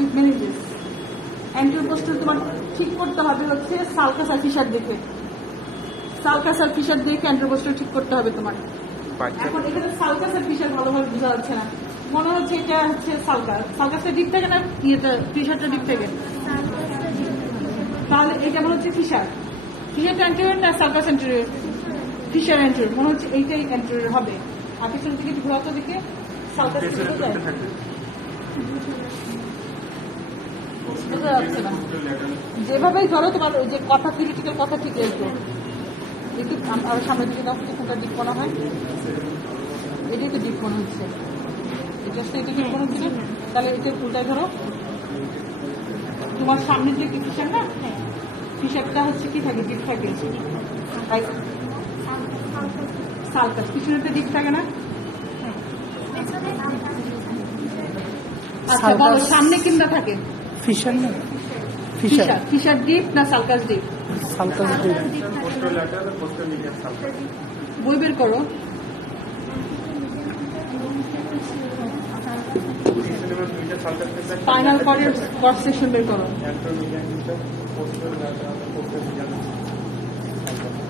With মেনিঞ্জাস। Anterior poster তোমার ঠিক করতে হবে হচ্ছে সালকাস আর ফিশার দেখে, সালকাস আর ফিশার দেখে অ্যান্টেরিয়র পোস্টার ঠিক করতে হবে তোমার। এখন এখানে সালকাস আর ফিশার ভালোভাবে বোঝা যাচ্ছে না, মনে হচ্ছে এটা হচ্ছে সালকাস। সালকাসটা ডিপ থাকে না, ইয়েটা ফিশারটা ডিপ থাকে, তাহলে এটা মনে হচ্ছে ফিশার। ফিশারটা অ্যান্টেরিয়র না সালকাস অ্যান্টেরিয়র? ফিশার অ্যান্টেরিয়র, মনে হচ্ছে এইটাই অ্যান্টেরিয়র হবে। আর পিছন থেকে ঘোরাতে দিকে সালকাস বোঝা যাচ্ছে না। যেভাবেই ধরো তোমার ওই যে কথা থিওরিটিক্যাল কথা ঠিক একটু একটু আরো সামনের দিকে দাও, কোনটা ডিপ মনে হয়? এটাই তো ডিপ মনে হচ্ছে, এটা ডিপ মনে হচ্ছে। তাহলে এটা উল্টায় ধরো, তোমার সামনের দিকে ফিশার না, ফিশারটা হচ্ছে কি থাকে, ডিপ থাকে। সালকাস পিছনেরটা ডিপ থাকে না? আচ্ছা বলো, সামনে কিংবা থাকে ফিশার না? ফিশার, ফিশার ডিপ না সালকাস ডিপ? Sulcus deep. বই বের করো। স্পাইনাল কর্ডের ক্রস সেকশন বের করো।